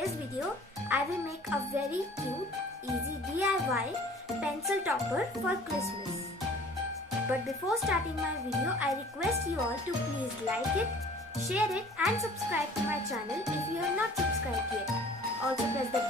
today's video, I will make a very cute, easy DIY pencil topper for Christmas. But before starting my video, I request you all to please like it, share it and subscribe to my channel if you have not subscribed yet. Also press the